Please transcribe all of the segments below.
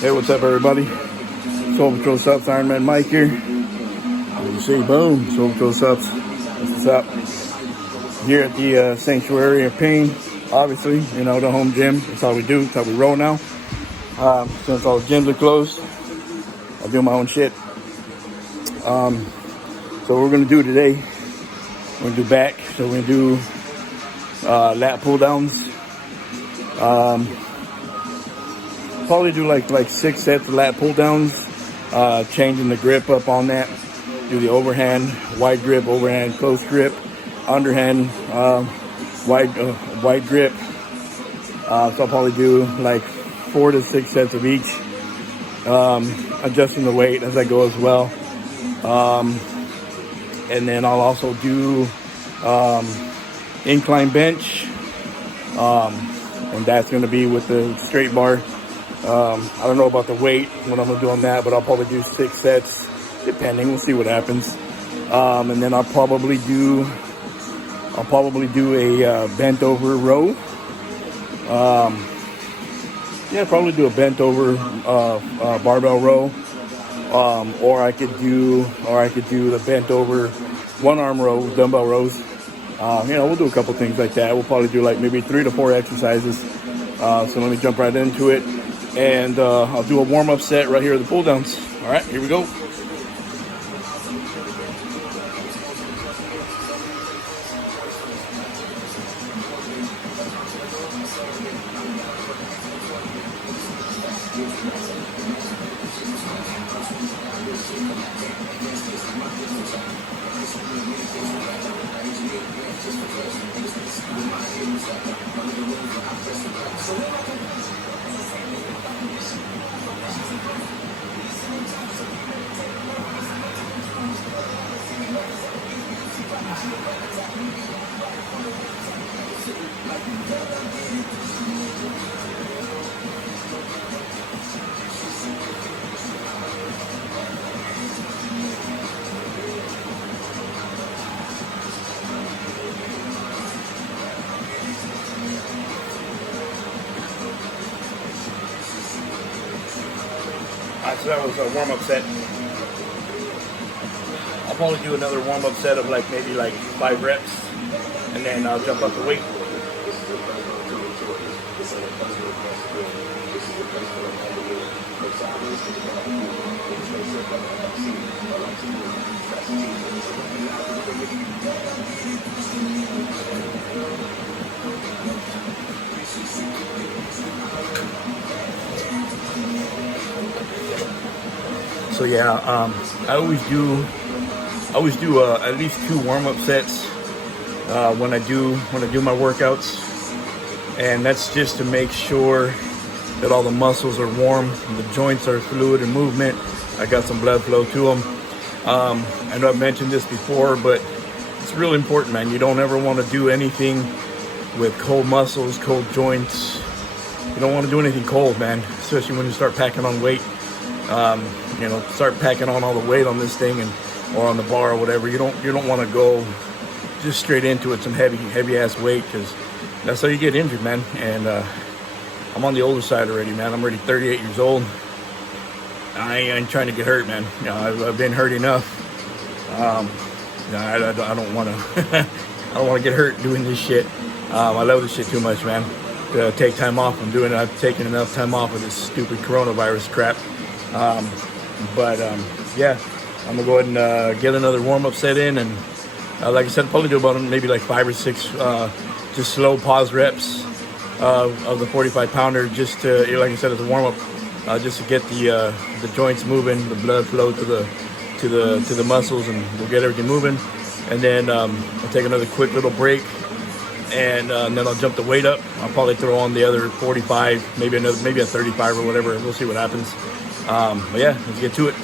Hey, what's up, everybody? Soul Patrol Subs, Iron Man Mike here. As you see, boom, Soul Patrol Subs. What's up? Here at the Sanctuary of Pain, obviously, you know, the home gym. That's all we do. That's how we roll now. Since all the gyms are closed, I do my own shit. So what we're going to do today, we're going to do back. So we're going to do lat pull downs. Probably do like 6 sets of lat pull downs, changing the grip up on that. Do the overhand, wide grip, overhand, close grip, underhand, wide grip. So I'll probably do like 4 to 6 sets of each, adjusting the weight as I go as well. And then I'll also do incline bench, and that's going to be with the straight bar. I don't know about the weight, what I'm going to do on that, but I'll probably do 6 sets, depending. We'll see what happens. And then I'll probably do a bent over row. Probably do a bent over barbell row. Or I could do the bent over one arm row, dumbbell rows. We'll do a couple things like that. We'll probably do like maybe 3 to 4 exercises. So let me jump right into it. And I'll do a warm-up set right here at the pull downs. All right, here we go. So that was a warm-up set. I'll probably do another warm-up set of maybe 5 reps, and then I'll jump up the weight. So yeah, I always do at least 2 warm-up sets when I do my workouts, and that's just to make sure that all the muscles are warm, and the joints are fluid in movement. I got some blood flow to them. I know I've mentioned this before, but it's really important, man. You don't ever want to do anything with cold muscles, cold joints. You don't want to do anything cold, man, especially when you start packing on weight. Start packing on all the weight on this thing or on the bar or whatever. You don't want to go just straight into it, some heavy ass weight, because that's how you get injured, man. And I'm on the older side already, man. I'm already 38 years old. I ain't trying to get hurt, man. I've been hurt enough. I don't want to. I don't want to get hurt doing this shit. I love this shit too much, man. To take time off from doing it. I've taken enough time off with this stupid coronavirus crap. Yeah, I'm gonna go ahead and get another warm-up set in, and like I said, probably do about maybe 5 or 6 just slow pause reps of the 45 pounder, just to, like I said, as a warm-up, just to get the joints moving, the blood flow to the muscles, and we'll get everything moving. And then I'll take another quick little break, and then I'll jump the weight up. I'll probably throw on the other 45, maybe a 35 or whatever. We'll see what happens. But yeah, let's get to it.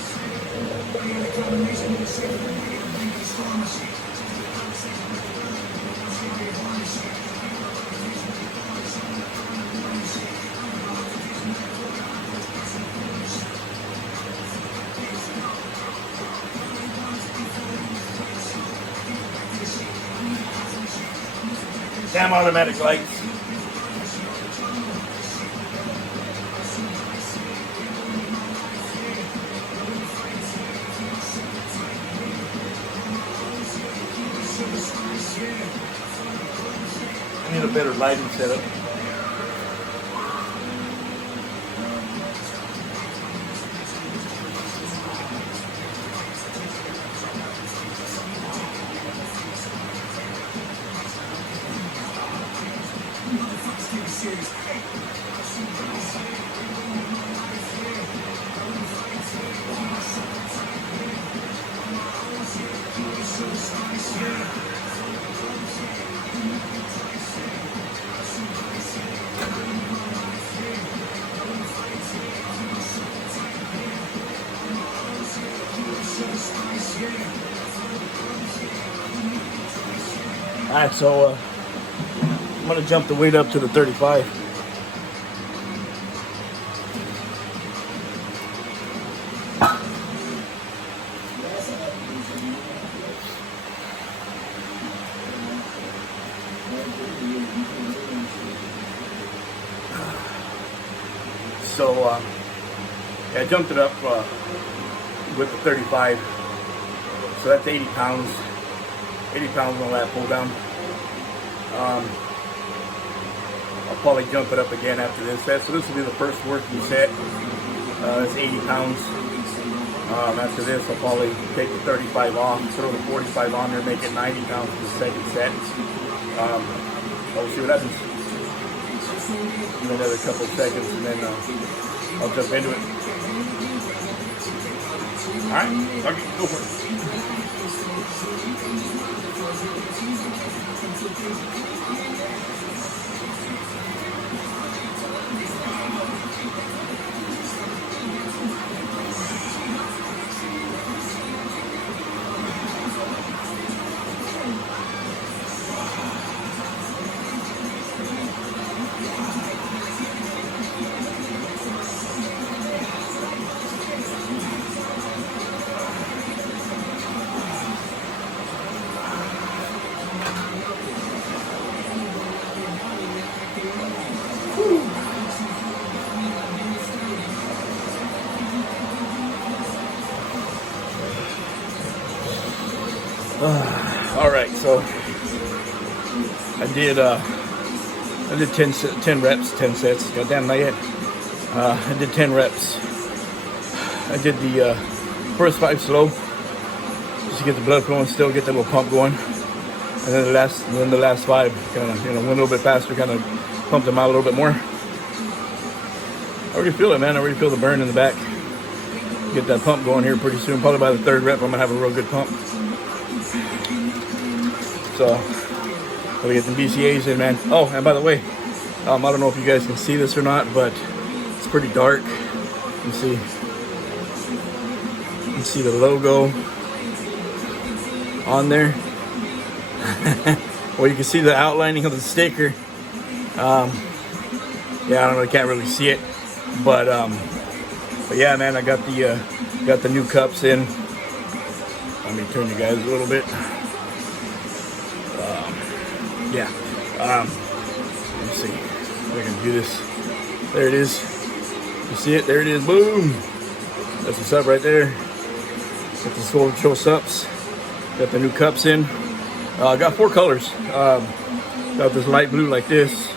Damn automatic lights. better lighting setup. All right, so I'm gonna jump the weight up to the 35. So yeah, I jumped it up with the 35. So that's 80 pounds. 80 pounds on that pull down. I'll probably jump it up again after this set. So this will be the first working set. That's 80 pounds. After this, I'll probably take the 35 off, throw the 45 on there, make it 90 pounds for the second set. We'll see what happens. In another couple of seconds, and then I'll jump into it. All right, okay, go for it. All right, so I did 10 reps, 10 sets. Goddamn, not yet. I did 10 reps. I did the first 5 slow, just to get the blood flowing, still get that little pump going, and then the last 5 kind of went a little bit faster, kind of pumped them out a little bit more. I already feel it, man. I already feel the burn in the back. Get that pump going here pretty soon. Probably by the 3rd rep, I'm gonna have a real good pump. So, gotta get some BCAAs in, man. Oh, and by the way, I don't know if you guys can see this or not, but it's pretty dark. You can see the logo on there. Well, you can see the outlining of the sticker. Yeah, I don't know, I can't really see it, but yeah, man, I got the new cups in. Let me turn you guys a little bit. Yeah, let's see if I can do this. There it is. You see it? There it is. Boom. That's what's up right there. Got the show sups. Got the new cups in. Got 4 colors. Got this light blue like this.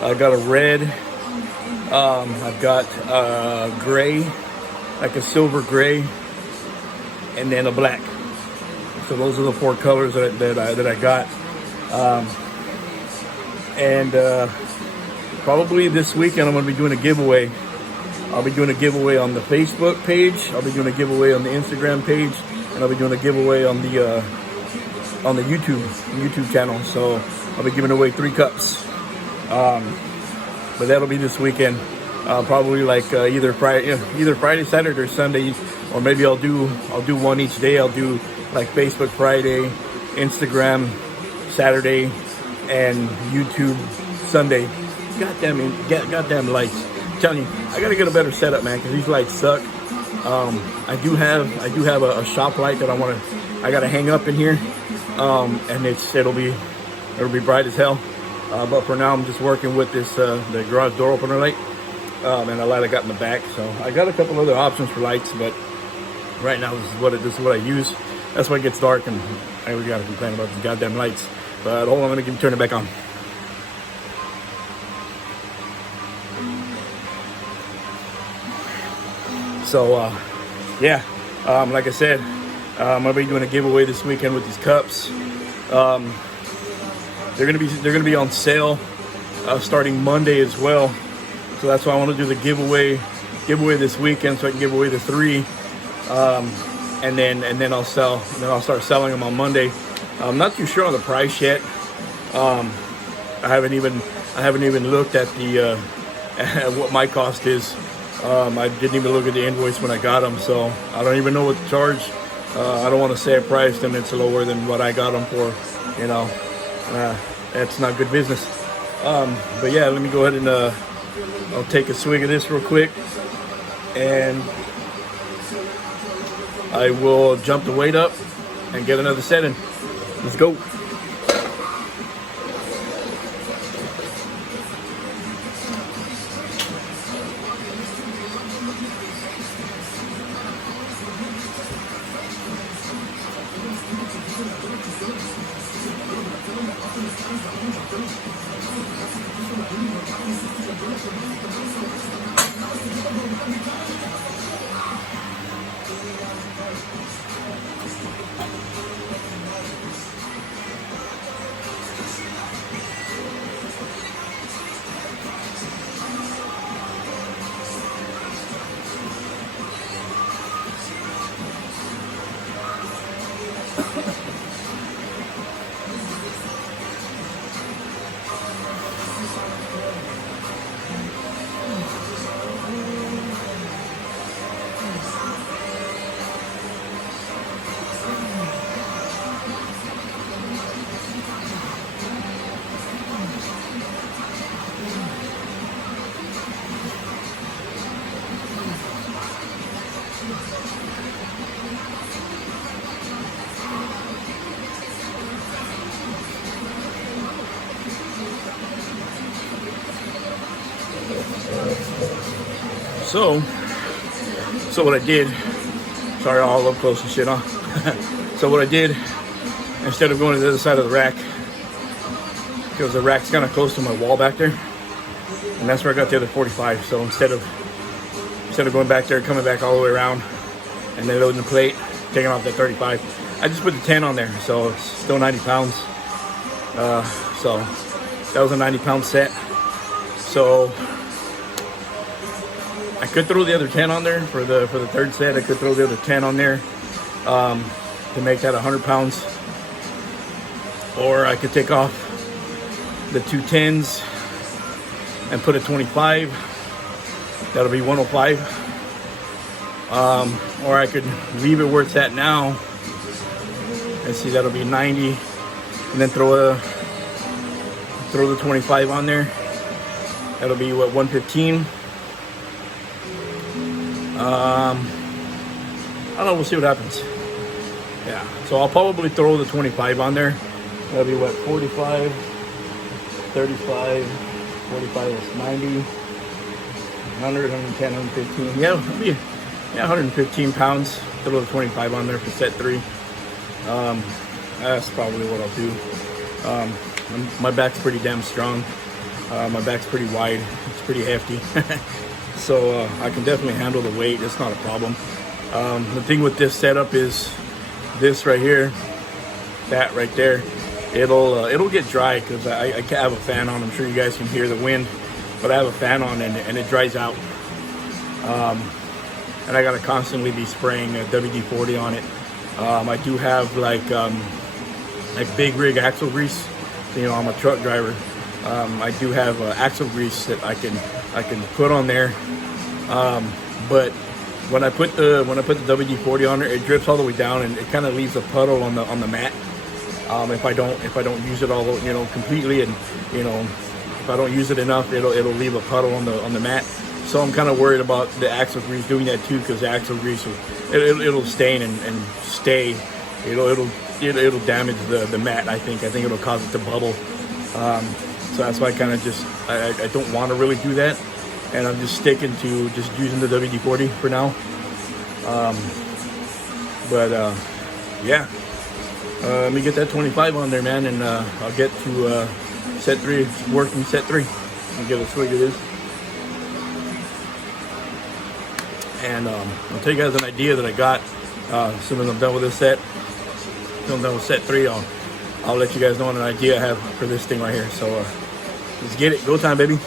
I got a red. I've got gray, like a silver gray, and then a black. So those are the 4 colors that I got. And probably this weekend I'm going to be doing a giveaway. I'll be doing a giveaway on the Facebook page. I'll be doing a giveaway on the Instagram page, and I'll be doing a giveaway on the YouTube channel. So I'll be giving away 3 cups. But that'll be this weekend. Probably like either Friday, Saturday, or Sunday, or maybe I'll do one each day. I'll do like Facebook Friday, Instagram Saturday, and YouTube Sunday. Goddamn lights! I'm telling you, I gotta get a better setup, man, because these lights suck. I do have a shop light that I gotta hang up in here, and it'll be bright as hell. But for now, I'm just working with this the garage door opener light, and a light I got in the back. So I got a couple other options for lights, but right now this is what I use. That's why it gets dark, and I always gotta complain about these goddamn lights. But hold on, I'm gonna turn it back on. So yeah, like I said, I'm gonna be doing a giveaway this weekend with these cups. They're gonna be on sale starting Monday as well. So that's why I want to do the giveaway this weekend, so I can give away the 3, and then I'll start selling them on Monday. I'm not too sure on the price yet. I haven't even looked at the at what my cost is. I didn't even look at the invoice when I got them, so I don't even know what to charge. I don't want to say a price and it's lower than what I got them for. You know, that's not good business. But yeah, let me go ahead and I'll take a swig of this real quick, and I will jump the weight up and get another set in. Let's go. So what I did, sorry, all up close and shit, huh? So what I did, instead of going to the other side of the rack, because the rack's kind of close to my wall back there, and that's where I got the other 45. So instead of going back there, coming back all the way around, and then loading the plate, taking off that 35, I just put the 10 on there, so it's still 90 pounds. So that was a 90-pound set. So I could throw the other 10 on there for the third set. I could throw the other 10 on there to make that 100 pounds. Or I could take off the 2 10s and put a 25. That'll be 105. Or I could leave it where it's at now. And see, that'll be 90. And then throw the 25 on there. That'll be what, 115. I don't know, we'll see what happens. Yeah, so I'll probably throw the 25 on there. That'll be what, 45, 35, 45 is 90, 100, 110, 115. Yeah, it'll be 115 pounds. Throw the 25 on there for set 3. That's probably what I'll do. My back's pretty damn strong. My back's pretty wide. It's pretty hefty. So I can definitely handle the weight. It's not a problem. The thing with this setup is this right here, that right there, it'll get dry because I have a fan on. I'm sure you guys can hear the wind, but I have a fan on and it dries out. And I gotta constantly be spraying WD-40 on it. I do have like big rig axle grease. You know, I'm a truck driver. I do have axle grease that I can put on there. But when I put the WD-40 on there, it drips all the way down and it kind of leaves a puddle on the mat. If I don't use it all, you know, completely, and you know, if I don't use it enough, it'll leave a puddle on the mat. So I'm kind of worried about the axle grease doing that too, because the axle grease it'll stain and stay. It'll damage the mat. I think it'll cause it to bubble. So that's why I kind of just I don't want to really do that, and I'm just sticking to just using the WD-40 for now. Yeah, let me get that 25 on there, man, and I'll get to set 3, working set 3, and get a swig of this. And I'll tell you guys an idea that I got as soon as I'm done with this set. As I'm done with set 3, I'll let you guys know an idea I have for this thing right here. So let's get it. Go time, baby.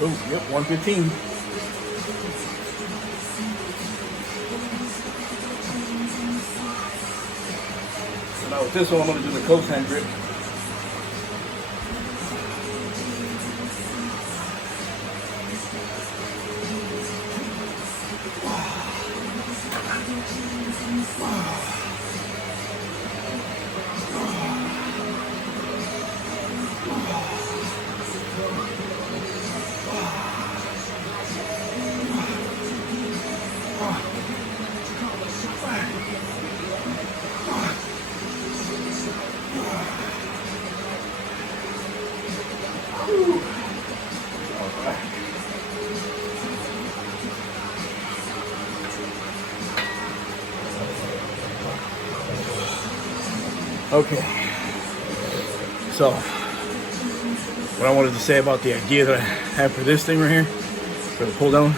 Oh, yep, 115. So now with this one, I'm going to do the close hand grip. Okay, so what I wanted to say about the idea that I have for this thing right here, for the pull down,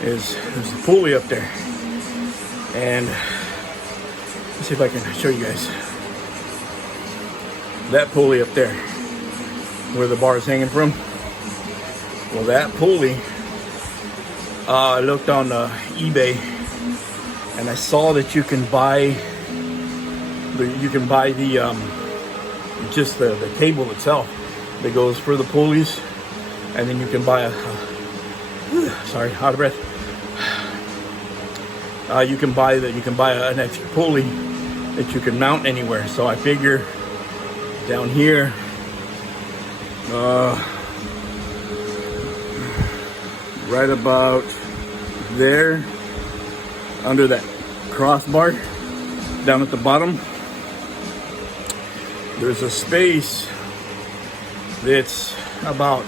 is there's a pulley up there, and let's see if I can show you guys that pulley up there where the bar is hanging from. Well, that pulley, I looked on eBay and I saw that you can buy the just the cable itself that goes for the pulleys, and then you can buy sorry, out of breath. You can buy an extra pulley that you can mount anywhere. So I figure down here, right about there, under that crossbar down at the bottom, there's a space that's about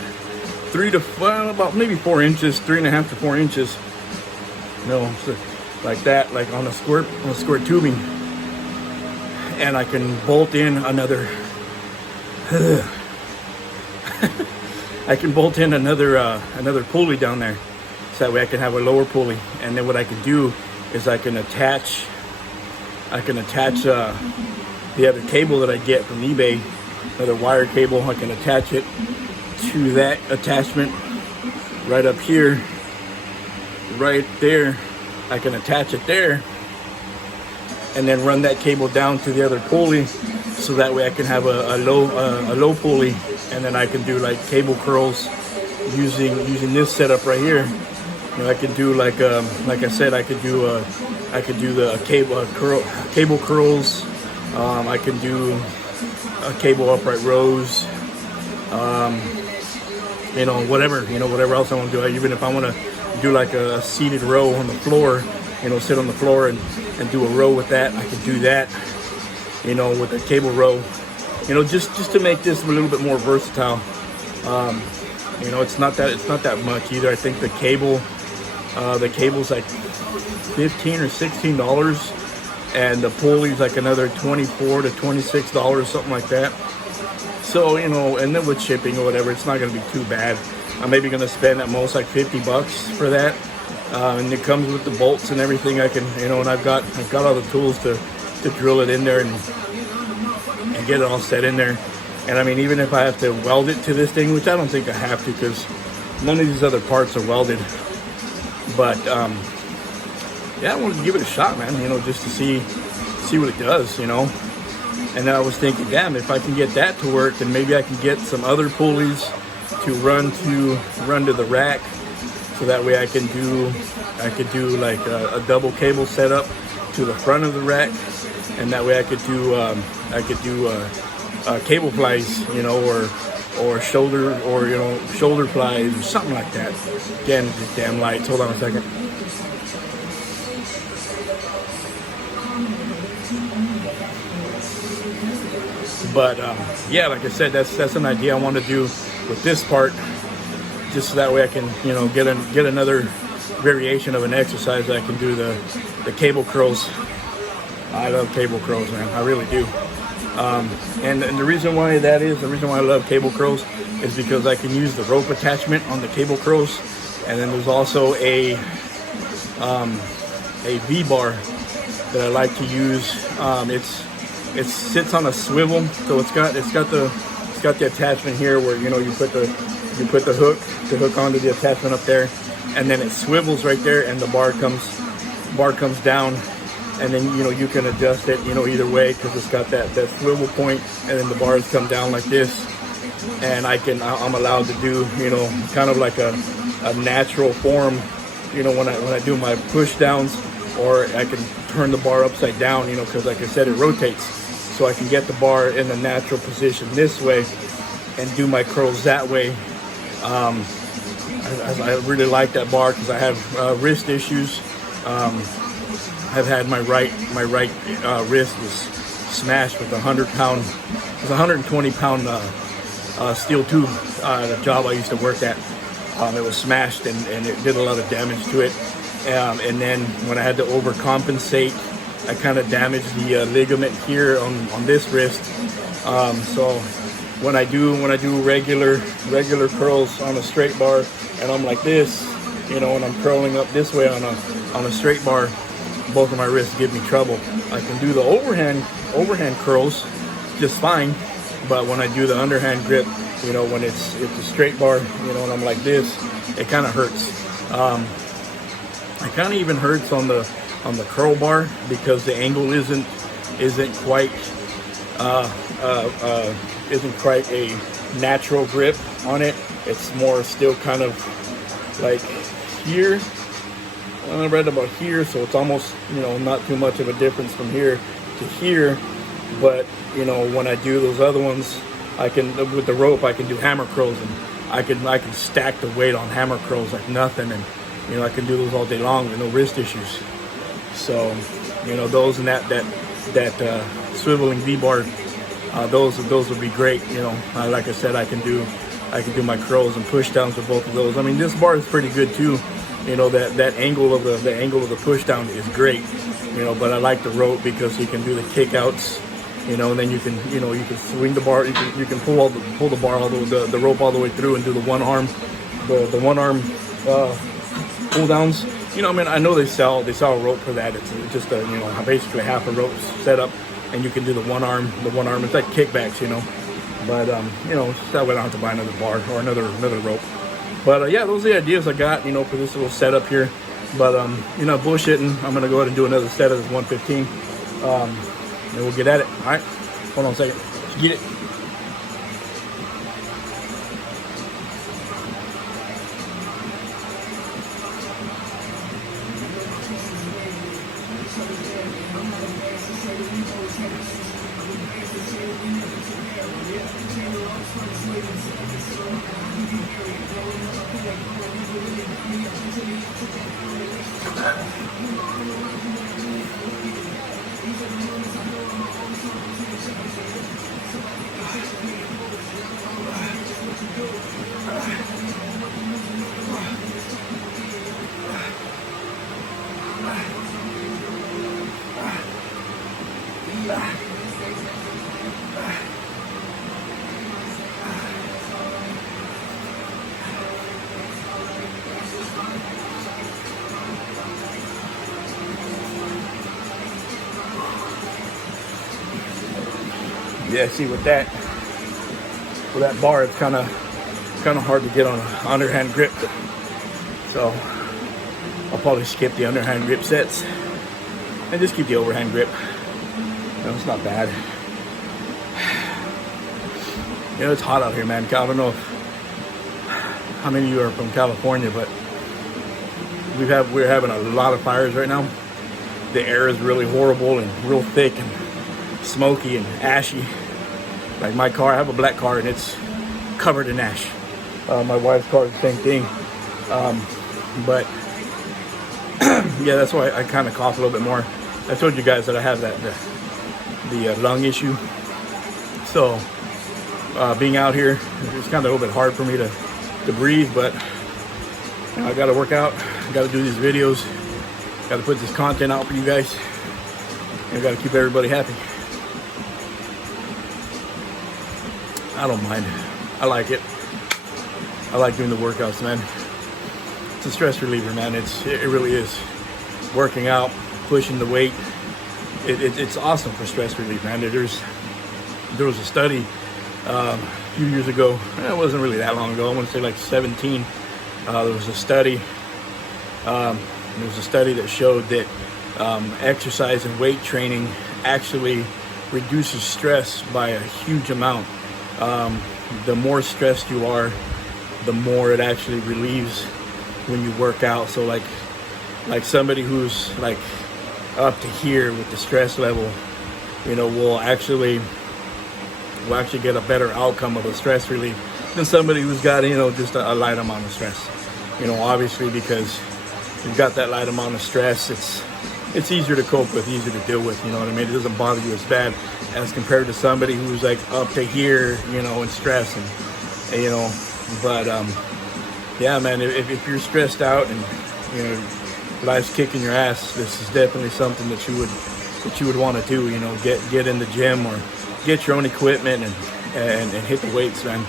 about maybe 4 inches, 3.5 to 4 inches, so like that, like on a squirt tubing, and I can bolt in another I can bolt in another pulley down there, so that way I can have a lower pulley. And then what I can do is I can attach the other cable that I get from eBay, another wire cable. I can attach it to that attachment right up here, right there. I can attach it there and then run that cable down to the other pulley, so that way I can have a low pulley, and then I can do like cable curls using this setup right here. I could do like I said, I could do the cable curls. I can do cable upright rows. Whatever else I want to do. Even if I want to do like a seated row on the floor, sit on the floor and do a row with that, I can do that. With a cable row. Just to make this a little bit more versatile. It's not that much either. I think the cable's like $15 or $16, and the pulley's like another $24 to $26, something like that. So and then with shipping or whatever, it's not going to be too bad. I'm maybe going to spend at most like $50 for that, and it comes with the bolts and everything. I can, and I've got all the tools to drill it in there and get it all set in there. And I mean, even if I have to weld it to this thing, which I don't think I have to, because none of these other parts are welded. But yeah, I wanted to give it a shot, man. Just to see what it does. And then I was thinking, damn, if I can get that to work, then maybe I can get some other pulleys to run to the rack, so that way I could do like a double cable setup to the front of the rack, and that way I could do cable flies, or or shoulder, or shoulder plies or something like that. Again, these damn lights. Hold on a second. But yeah, like I said, that's an idea I want to do with this part, just so that way I can get another variation of an exercise. I can do the cable curls. I love cable curls, man. I really do. And the reason why the reason why I love cable curls is because I can use the rope attachment on the cable curls, and then there's also a V-bar that I like to use. It sits on a swivel, so it's got the attachment here where you put the hook onto the attachment up there, and then it swivels right there, and the bar comes down, and then you can adjust it either way, because it's got that swivel point, and then the bars come down like this, and I'm allowed to do kind of like a natural form when I do my push downs, or I can turn the bar upside down because like I said, it rotates, so I can get the bar in the natural position this way and do my curls that way. I really like that bar because I have wrist issues. I've had my right wrist was smashed with 100-pound, it was a 120-pound steel tube. The job I used to work at, it was smashed, and it did a lot of damage to it. And then when I had to overcompensate, I kind of damaged the ligament here on this wrist. So when I do regular curls on a straight bar, and I'm like this, and I'm curling up this way on a straight bar, both of my wrists give me trouble. I can do the overhand curls just fine, but when I do the underhand grip, when it's a straight bar, and I'm like this, it kind of hurts. It kind of even hurts on the curl bar, because the angle isn't quite a natural grip on it. It's more still kind of like here, right about here, so it's almost not too much of a difference from here to here. But when I do those other ones, I can, with the rope, I can do hammer curls, and I can stack the weight on hammer curls like nothing, and I can do those all day long with no wrist issues. So those and that swiveling V-bar, those would be great. Like I said, I can do my curls and push downs with both of those. I mean, this bar is pretty good too. That angle of the push down is great. But I like the rope because you can do the kick outs. And then you can swing the bar. You can pull the bar the rope all the way through, and do the one arm pull downs. I know they sell a rope for that. It's just basically half a rope setup, and you can do the one arm. It's like kickbacks, But that way I don't have to buy another bar or another rope. But yeah, those are the ideas I got, for this little setup here. But bullshitting, I'm gonna go ahead and do another set of this 115. And we'll get at it. All right, hold on a second. Let's get it. Yeah, see with that bar, it's kind of hard to get on an underhand grip. So I'll probably skip the underhand grip sets and just keep the overhand grip. It's not bad. It's hot out here, man. I don't know how many of you are from California, but we're having a lot of fires right now. The air is really horrible and real thick and smoky and ashy. Like my car, I have a black car, and it's covered in ash. My wife's car is the same thing. But yeah, that's why I kind of cough a little bit more. I told you guys that I have the lung issue. So being out here, it's kind of a little bit hard for me to breathe, but you know, I got to work out. I got to do these videos. Got to put this content out for you guys. And I got to keep everybody happy. I don't mind. I like it. I like doing the workouts, man. It's a stress reliever, man. It really is. Working out, pushing the weight. It's awesome for stress relief, man. There was a study a few years ago. It wasn't really that long ago. I want to say like 17. There was a study. That showed that exercise and weight training actually reduces stress by a huge amount. The more stressed you are, the more it actually relieves when you work out. So like somebody who's like up to here with the stress level, you know, will actually get a better outcome of a stress relief than somebody who's got, you know, just a light amount of stress. You know, obviously because you've got that light amount of stress, it's easier to cope with, easier to deal with, you know what I mean? It doesn't bother you as bad as compared to somebody who's like up to here, you know, in stress and you know, but yeah, man, if you're stressed out and, you know, life's kicking your ass, this is definitely something that you would want to do, you know, get in the gym or get your own equipment and hit the weights, man.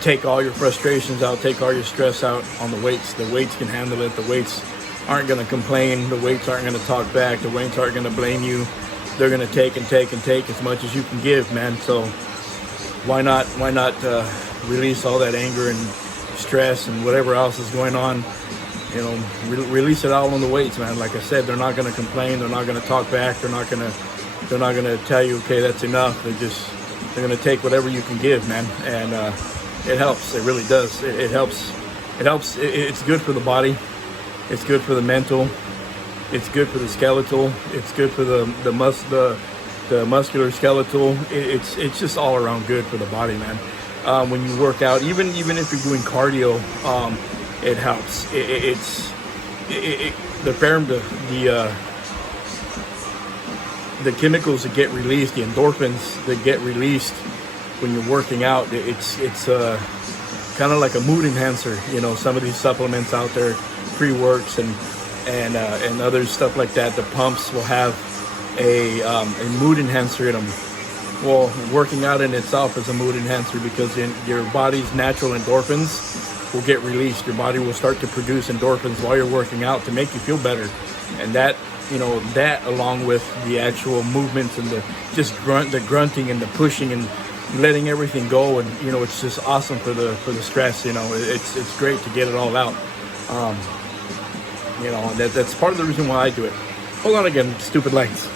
Take all your frustrations out, take all your stress out on the weights. The weights can handle it. The weights aren't going to complain. The weights aren't going to talk back. The weights aren't going to blame you. They're going to take and take and take as much as you can give, man. So why not release all that anger and stress and whatever else is going on, you know, release it all on the weights, man. Like I said, they're not going to complain. They're not going to talk back. They're not going to tell you, okay, that's enough. They're going to take whatever you can give, man. And it helps. It really does. It helps. It's good for the body. It's good for the mental. It's good for the skeletal. It's good for the muscular skeletal. It's just all around good for the body, man. When you work out, even if you're doing cardio, it helps. The chemicals that get released, the endorphins that get released when you're working out, it's kind of like a mood enhancer. You know, some of these supplements out there, pre-works and other stuff like that, the pumps will have a mood enhancer in them. Well, working out in itself is a mood enhancer because your body's natural endorphins will get released. Your body will start to produce endorphins while you're working out to make you feel better. And that, you know, that along with the actual movements and the grunting and the pushing and letting everything go, and you know, it's just awesome for the stress. You know, it's great to get it all out. You know, that's part of the reason why I do it. Hold on again, stupid lights.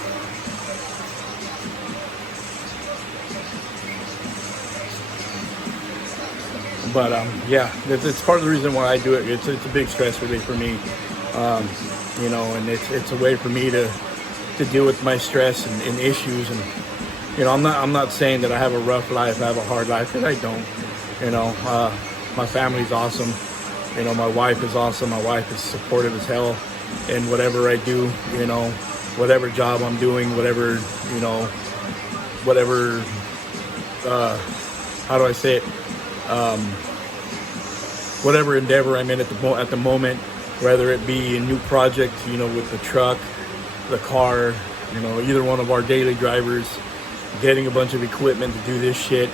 But yeah, it's part of the reason why I do it. It's a big stress relief for me. You know, and it's a way for me to deal with my stress and issues. And you know, I'm not saying that I have a rough life, I have a hard life, because I don't. You know, my family's awesome. You know, my wife is awesome. My wife is supportive as hell in whatever I do. You know, whatever job I'm doing, whatever, you know, whatever. How do I say it? Whatever endeavor I'm in at the moment, whether it be a new project, you know, with the truck, the car, you know, either one of our daily drivers, getting a bunch of equipment to do this shit,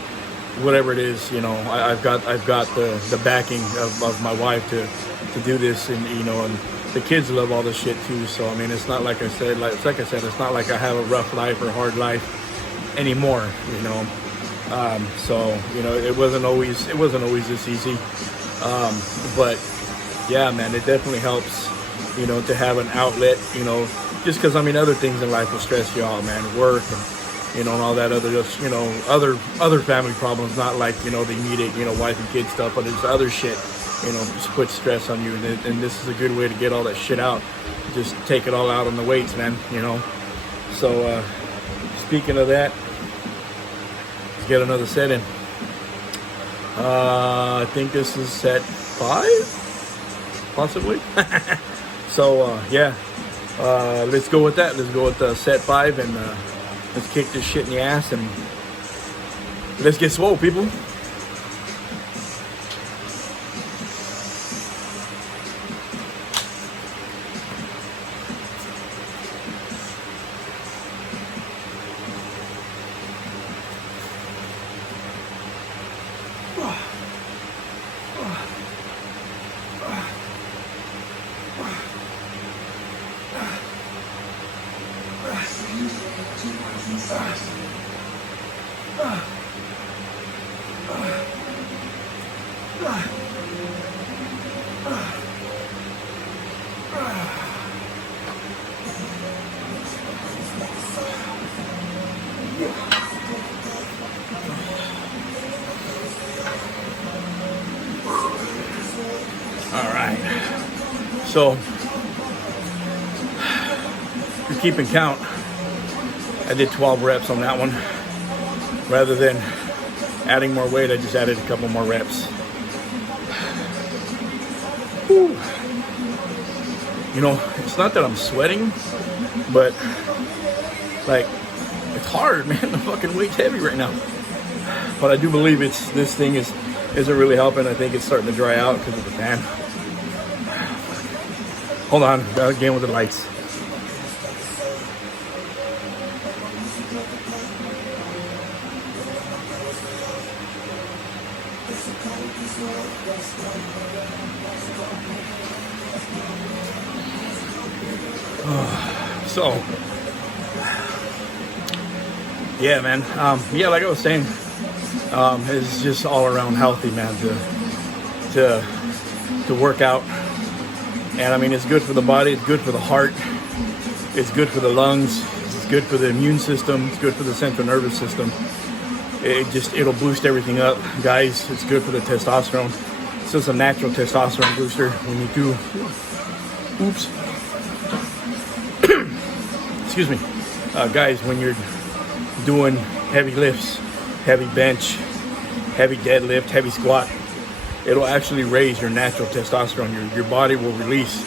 whatever it is, you know, I've got the backing of my wife to do this, and you know, and the kids love all this shit too. So I mean, it's not like I said, it's not like I have a rough life or hard life anymore, you know. So you know, it wasn't always this easy. But yeah, man, it definitely helps, you know, to have an outlet, you know, just because, I mean, other things in life will stress you out, man, work and, you know, and all that other, just, you know, other family problems, not like, you know, the immediate, you know, wife and kid stuff, but there's other shit, you know, just put stress on you. And this is a good way to get all that shit out. Just take it all out on the weights, man, you know. So, speaking of that, let's get another set in. I think this is set 5, possibly. So yeah, let's go with that. Let's go with set 5, and let's kick this shit in the ass, and let's get swole, people. All right. So, if you're keeping count, I did 12 reps on that one. Rather than adding more weight, I just added a couple more reps. Whew. You know, it's not that I'm sweating, but like, it's hard, man. The fucking weight's heavy right now. But I do believe this thing isn't really helping. I think it's starting to dry out because of the fan. Hold on, again with the lights. So, yeah, man. Yeah, like I was saying, it's just all around healthy, man. To work out, and I mean, it's good for the body. It's good for the heart. It's good for the lungs. It's good for the immune system. It's good for the central nervous system. It'll boost everything up, guys. It's good for the testosterone. So it's a natural testosterone booster when you do. Oops. Excuse me, guys. When you're doing heavy lifts, heavy bench, heavy deadlift, heavy squat, it'll actually raise your natural testosterone. Your body will release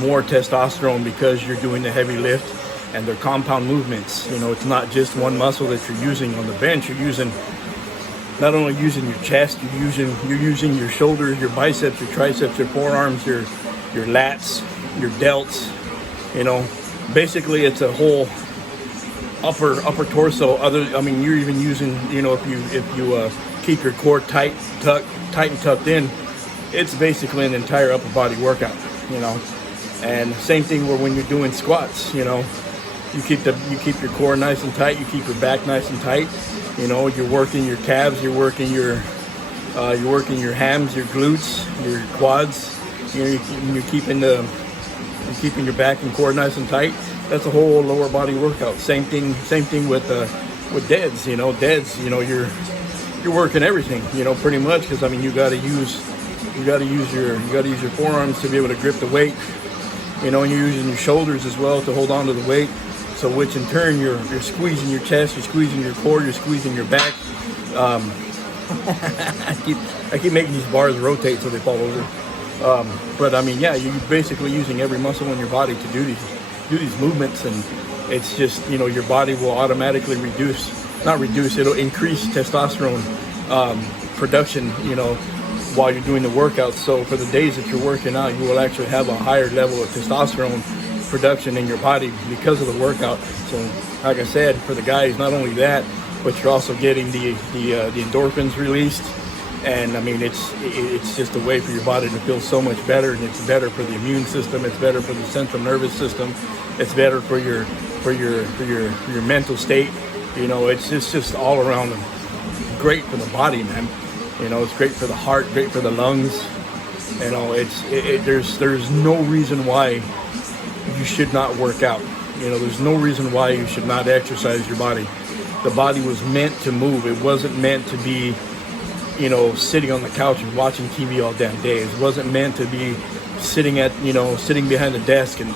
more testosterone because you're doing the heavy lift, and they're compound movements. You know, it's not just one muscle that you're using on the bench. You're using, not only using your chest, you're using your shoulders, your biceps, your triceps, your forearms, your lats, your delts. You know, basically it's a whole upper torso. You're even using, you know, if you keep your core tight and tucked in, it's basically an entire upper body workout. You know, and same thing when you're doing squats. You know, you keep your core nice and tight. You keep your back nice and tight. You know, you're working your calves. You're working your hams, your glutes, your quads. You know, you're keeping your back and core nice and tight. That's a whole lower body workout. Same thing with deads. You know, deads. You know, you're working everything. You know, pretty much, because I mean, you got to use your forearms to be able to grip the weight. You know, and you're using your shoulders as well to hold on to the weight. So, which in turn, you're squeezing your chest, you're squeezing your core, you're squeezing your back. I keep making these bars rotate so they fall over. But I mean, yeah, you're basically using every muscle in your body to do these movements, and it's just, you know, your body will automatically it'll increase testosterone production, you know, while you're doing the workouts. So for the days that you're working out, you will actually have a higher level of testosterone production in your body because of the workout. So like I said, for the guys, not only that, but you're also getting the endorphins released. And I mean, it's just a way for your body to feel so much better, and it's better for the immune system. It's better for the central nervous system. It's better for your mental state. You know, it's just all around great for the body, man. You know, it's great for the heart, great for the lungs. You know, there's no reason why you should not work out. You know, there's no reason why you should not exercise your body. The body was meant to move. It wasn't meant to be, you know, sitting on the couch and watching TV all damn day. It wasn't meant to be sitting behind a desk and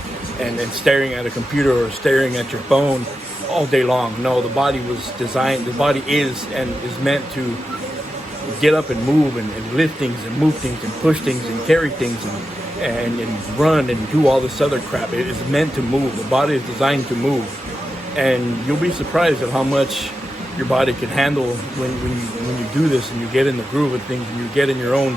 staring at a computer or staring at your phone all day long. No, the body was designed, the body is meant to get up and move and lift things and move things and push things and carry things and run and do all this other crap. It is meant to move. The body is designed to move, and you'll be surprised at how much your body can handle when you do this and you get in the groove of things and you get in your own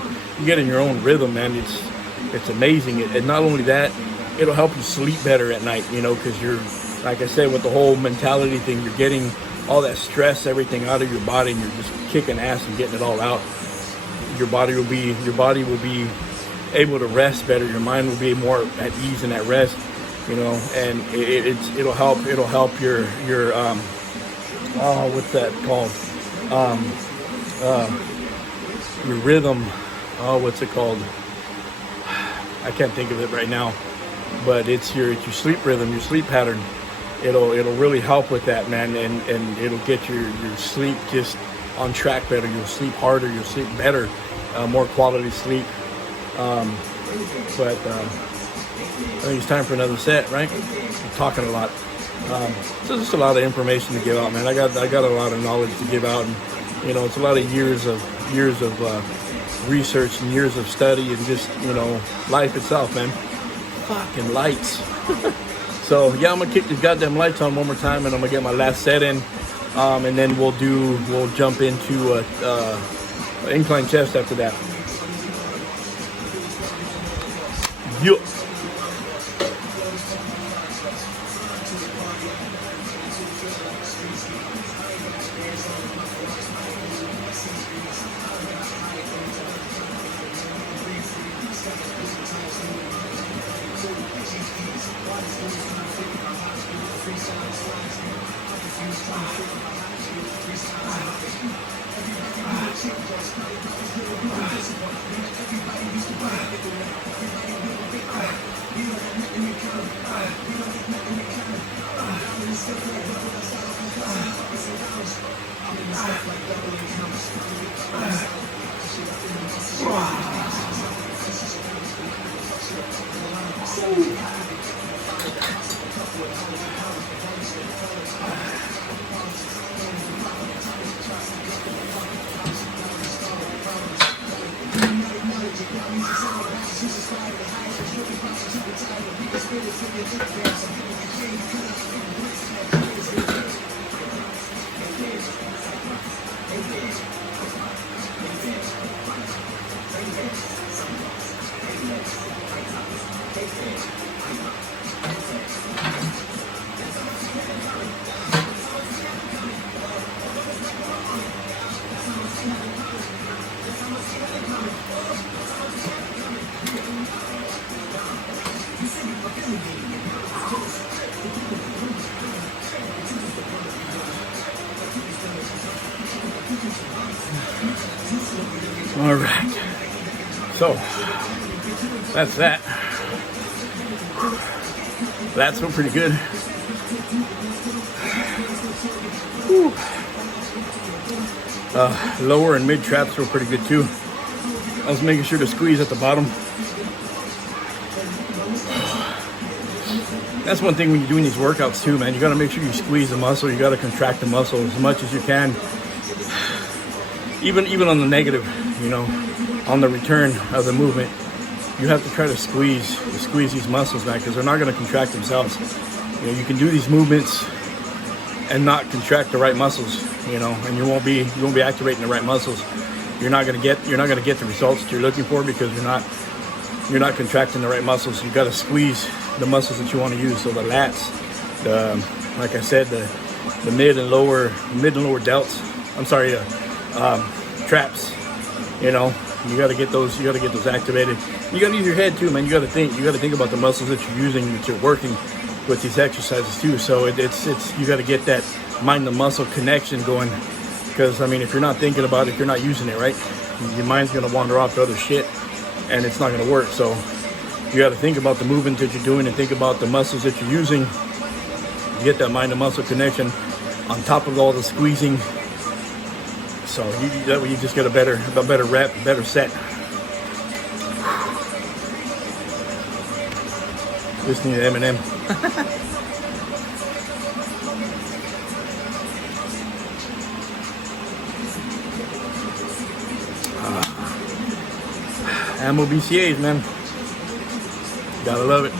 rhythm, man. It's amazing. And not only that, it'll help you sleep better at night, you know, because you're, like I said, with the whole mentality thing, you're getting all that stress, everything out of your body, and you're just kicking ass and getting it all out. Your body will be able to rest better. Your mind will be more at ease and at rest, you know, and it'll help your what's that called? Your rhythm. What's it called? I can't think of it right now, but it's your sleep rhythm, your sleep pattern. It'll really help with that, man, and it'll get your sleep just on track better. You'll sleep harder, you'll sleep better, more quality sleep. But I think it's time for another set, right? I'm talking a lot. So just a lot of information to give out, man. I got a lot of knowledge to give out, and you know, it's a lot of years of research and years of study and just, you know, life itself, man. Fucking lights. So yeah, I'm gonna kick these goddamn lights on one more time, and I'm gonna get my last set in, and then we'll jump into incline chest after that. Yup. All right, so that's that. That's feel pretty good. Lower and mid traps feel pretty good too. I was making sure to squeeze at the bottom. That's one thing when you're doing these workouts too, man. You got to make sure you squeeze the muscle. You got to contract the muscle as much as you can. Even on the negative, you know, on the return of the movement, you have to try to squeeze these muscles, man, because they're not going to contract themselves. You know, you can do these movements and not contract the right muscles, you know, and you won't be activating the right muscles. You're not going to get the results that you're looking for because you're not contracting the right muscles. You got to squeeze the muscles that you want to use. So the lats, like I said, the mid and lower delts. I'm sorry. Traps, you know, you got to get those activated. You got to use your head too, man. You got to think about the muscles that you're using, that you're working with these exercises too. So it's you got to get that mind to muscle connection going, because I mean, if you're not thinking about it, if you're not using it right, your mind's going to wander off to other shit and it's not going to work. So you got to think about the movement that you're doing and think about the muscles that you're using. You get that mind to muscle connection on top of all the squeezing. So that way you just get a better rep, better set. Listening to Eminem. Ammo BCAs, man. Gotta love it.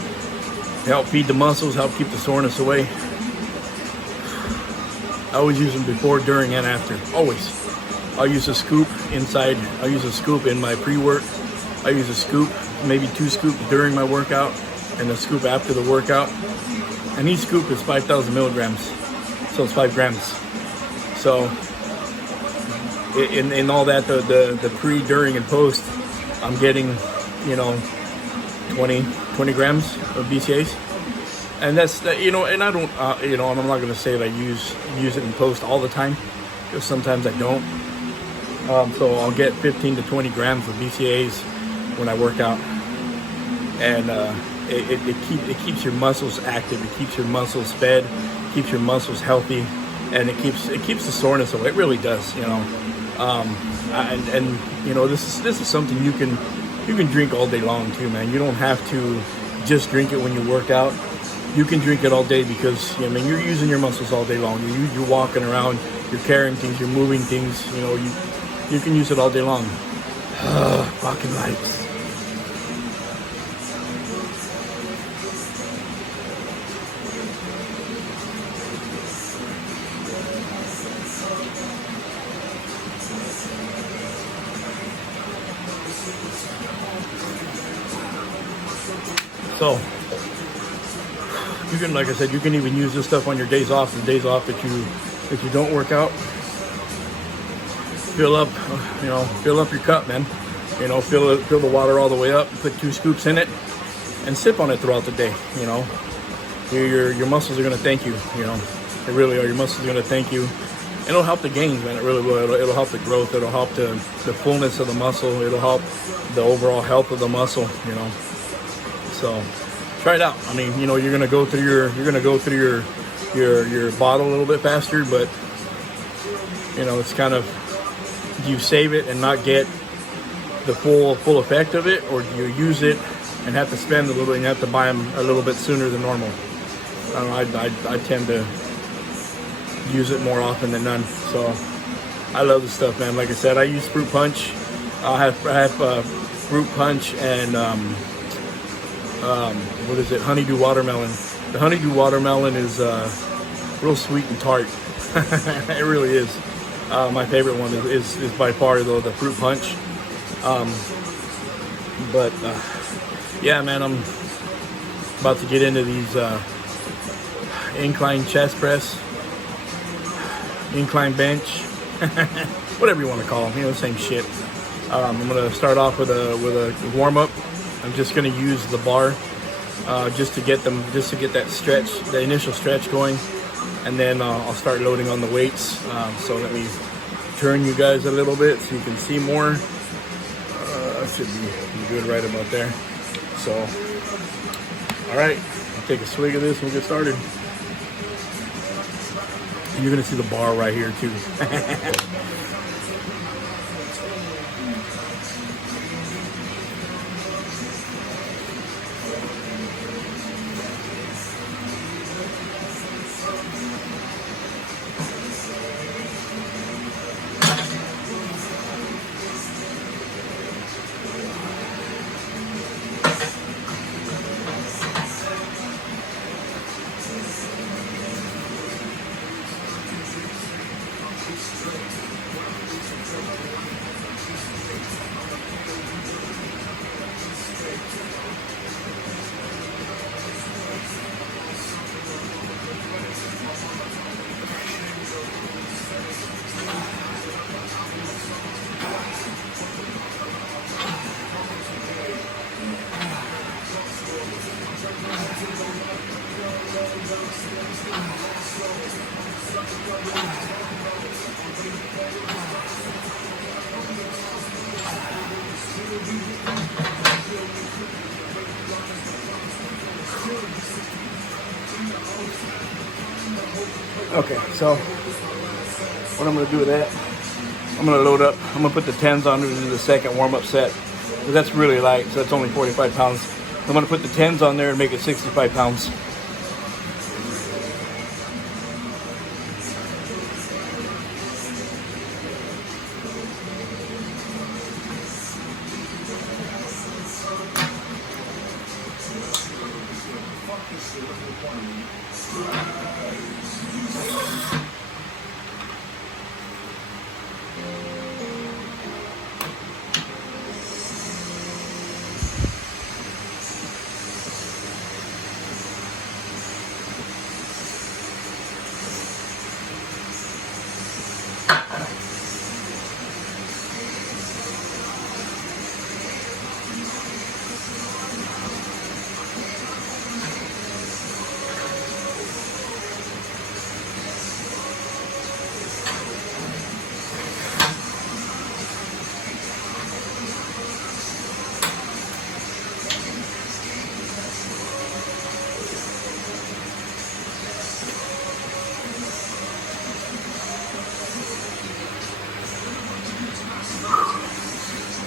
Help feed the muscles, help keep the soreness away. I always use them before, during, and after. Always. I'll use a scoop inside. I'll use a scoop in my pre-work. I use a scoop, maybe 2 scoops during my workout, and a scoop after the workout. And each scoop is 5,000 milligrams, so it's 5 grams. So in all that, the pre, during, and post, I'm getting, you know, 20 grams of BCAs. And that's, you know, and I don't, you know, I'm not going to say that I use it in post all the time, because sometimes I don't. So I'll get 15 to 20 grams of BCAs when I work out, and it keeps your muscles active, it keeps your muscles fed, keeps your muscles healthy, and it keeps the soreness away. It really does, you know. And you know, this is something you can drink all day long too, man. You don't have to just drink it when you work out. You can drink it all day, because, I mean, you're using your muscles all day long. You're walking around, you're carrying things, you're moving things. You know, you can use it all day long. Fucking lights. So you can, like I said, you can even use this stuff on your days off, the days off that you don't work out. Fill up your cup, man. You know, fill the water all the way up, put 2 scoops in it, and sip on it throughout the day. You know, your muscles are gonna thank you. You know, they really are. Your muscles are gonna thank you. It'll help the gains, man. It really will. It'll help the growth. It'll help the fullness of the muscle. It'll help the overall health of the muscle. You know, so try it out. I mean, you know, you're gonna go through your bottle a little bit faster, but you know, it's kind of, do you save it and not get the full effect of it, or do you use it and have to spend a little, and you have to buy them a little bit sooner than normal? I don't know, I tend to use it more often than none. So I love this stuff, man. Like I said, I use fruit punch. I have fruit punch and what is it? Honeydew watermelon. The honeydew watermelon is real sweet and tart. It really is. My favorite one is by far, though, the fruit punch. But yeah, man, I'm about to get into these incline chest press, incline bench, whatever you want to call them. You know, same shit. I'm gonna start off with a warm up. I'm just gonna use the bar just to get that stretch, the initial stretch going, and then I'll start loading on the weights. So let me turn you guys a little bit so you can see more. That should be good right about there. So, all right, I'll take a swig of this and we'll get started. And you're gonna see the bar right here too. Okay, so what I'm going to do with that, I'm going to load up. I'm going to put the 10s on into the second warm-up set, because that's really light, so that's only 45 pounds. I'm going to put the 10s on there and make it 65 pounds.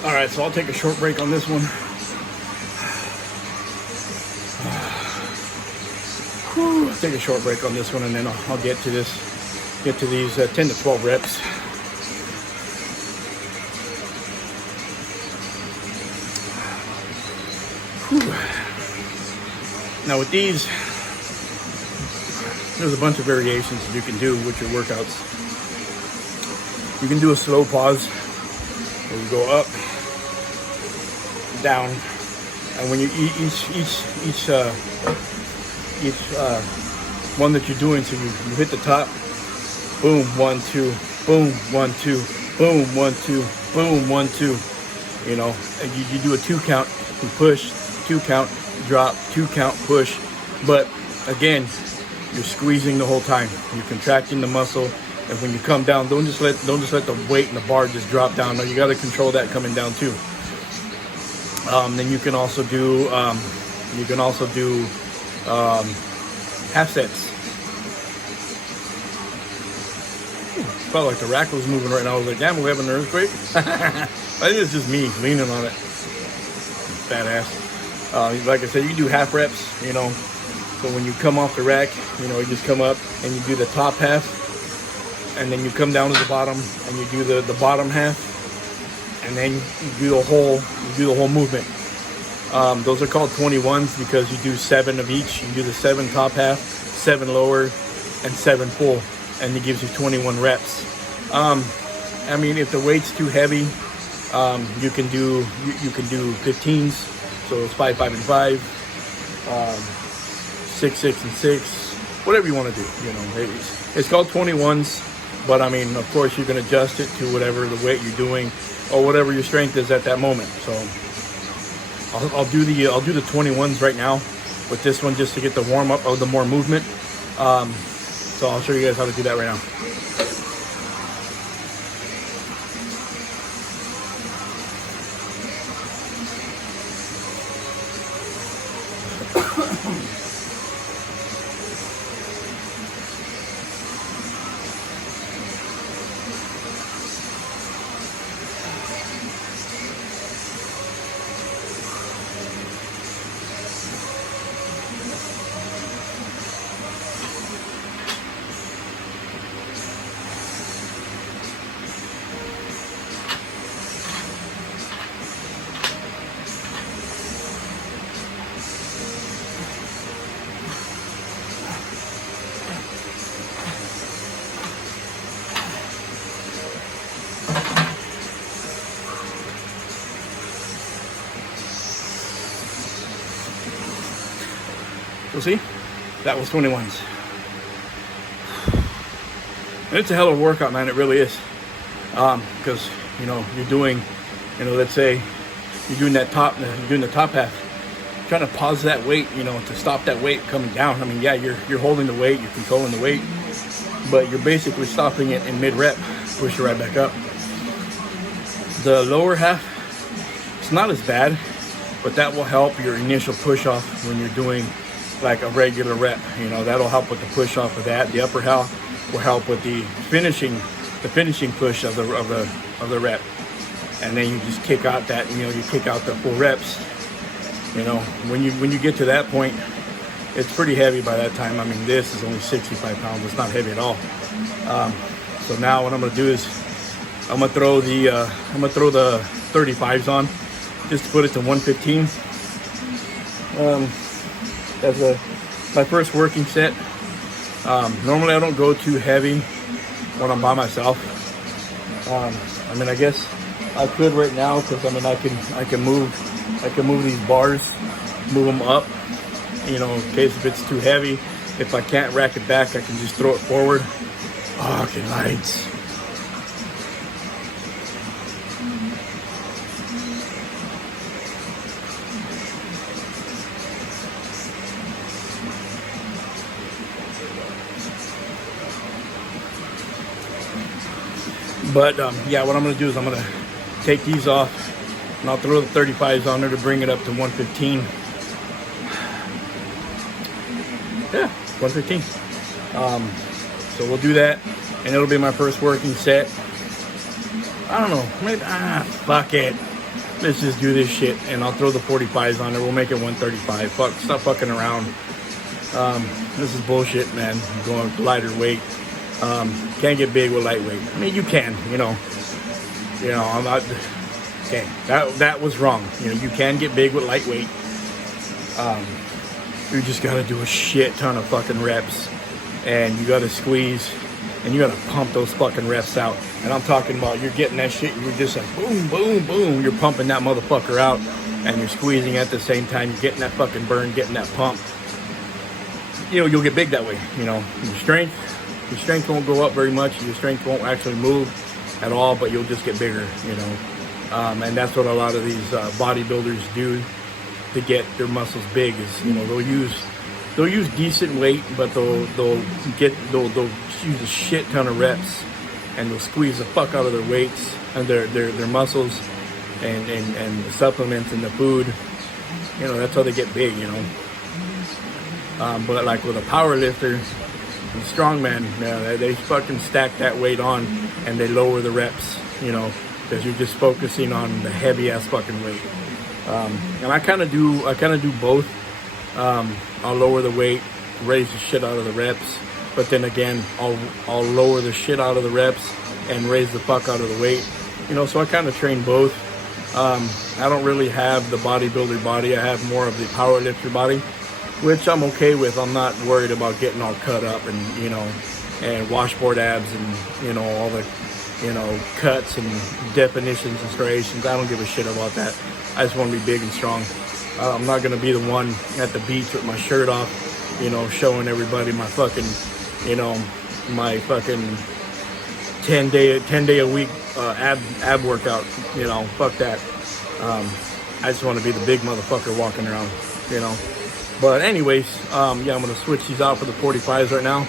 All right, so I'll take a short break on this one. I'll take a short break on this one, and then I'll get to these 10 to 12 reps. Now with these, there's a bunch of variations you can do with your workouts. You can do a slow pause where you go up, down, and when you each one that you're doing, so you hit the top, boom, 1 2, boom, 1 2, boom, 1 2, boom, 1 2, you know, and you do a 2 count, you push, 2 count, drop, 2 count, push. But again, you're squeezing the whole time, you're contracting the muscle, and when you come down, don't just let the weight and the bar just drop down. No, you got to control that coming down too. Then you can also do half sets. Felt like the rack was moving right now. I was like, damn, we're having an earthquake. I think it's just me leaning on it. Badass. Like I said, you can do half reps, you know. So when you come off the rack, you know, you just come up and you do the top half, and then you come down to the bottom and you do the bottom half, and then you do the whole movement. Those are called 21s because you do 7 of each. You do the 7 top half, 7 lower, and 7 full, and it gives you 21 reps. I mean, if the weight's too heavy, you can do 15s. So it's 5, 5, and 5, 6, 6, and 6, whatever you want to do. You know, it's called 21s. But I mean, of course, you can adjust it to whatever the weight you're doing or whatever your strength is at that moment. So I'll do the 21s right now with this one just to get the warm up of the more movement. So I'll show you guys how to do that right now. You'll see, that was 21s. And it's a hell of a workout, man. It really is. Because you know you're doing, you know, let's say you're doing the top half, trying to pause that weight, you know, to stop that weight coming down. I mean, yeah, you're holding the weight, you're controlling the weight, but you're basically stopping it in mid rep. Push it right back up. The lower half, it's not as bad, but that will help your initial push off when you're doing like a regular rep. You know, that'll help with the push off of that. The upper half will help with the finishing push of the rep, and then you just kick out that, you know, you kick out the full reps. You know, when you get to that point, it's pretty heavy by that time. I mean, this is only 65 pounds. It's not heavy at all. So now what I'm gonna do is I'm gonna throw the 35s on, just to put it to 115. That's my first working set. Normally I don't go too heavy when I'm by myself. I mean, I guess I could right now because I mean I can move these bars, move them up, you know, in case if it's too heavy. If I can't rack it back, I can just throw it forward. Fucking lights. But yeah, what I'm gonna do is I'm gonna take these off and I'll throw the 35s on there to bring it up to 115. Yeah, 115. So we'll do that, and it'll be my first working set. I don't know, maybe, fuck it. Let's just do this shit, and I'll throw the 45s on there. We'll make it 135. Fuck, stop fucking around. This is bullshit, man. I'm going with lighter weight. Can't get big with lightweight. I mean, you can, you know, I'm not, okay, that was wrong. You know, you can get big with lightweight. You just gotta do a shit ton of fucking reps, and you gotta squeeze, and you gotta pump those fucking reps out. And I'm talking about you're getting that shit, you're just like boom, boom, boom. You're pumping that motherfucker out, and you're squeezing at the same time. You're getting that fucking burn, getting that pump. You know, you'll get big that way. You know, your strength won't go up very much. Your strength won't actually move at all, but you'll just get bigger. You know, and that's what a lot of these bodybuilders do to get their muscles big. Is, you know, they'll use decent weight, but they'll use a shit ton of reps, and they'll squeeze the fuck out of their weights and their muscles and the supplements and the food. You know, that's how they get big. You know, but like with a power lifter and strongman, they fucking stack that weight on and they lower the reps. You know, because you're just focusing on the heavy ass fucking weight. And I kind of do both. I'll lower the weight, raise the shit out of the reps, but then again, I'll lower the shit out of the reps and raise the fuck out of the weight. You know, so I kind of train both. I don't really have the bodybuilder body. I have more of the power lifter body, which I'm okay with. I'm not worried about getting all cut up and, you know, and washboard abs and, you know, all the, you know, cuts and definitions and striations. I don't give a shit about that. I just want to be big and strong. I'm not going to be the one at the beach with my shirt off, you know, showing everybody my fucking, you know, my fucking 10 day a week ab workout. You know, fuck that. I just want to be the big motherfucker walking around, you know. But anyways, yeah, I'm going to switch these out for the 45s right now.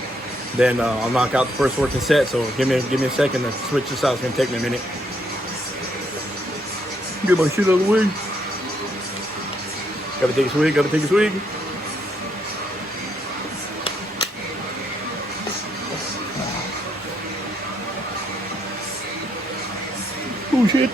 Then I'll knock out the first working set. So give me a second to switch this out. It's going to take me a minute. Get my shit out of the way. Gotta take a swig. Oh shit.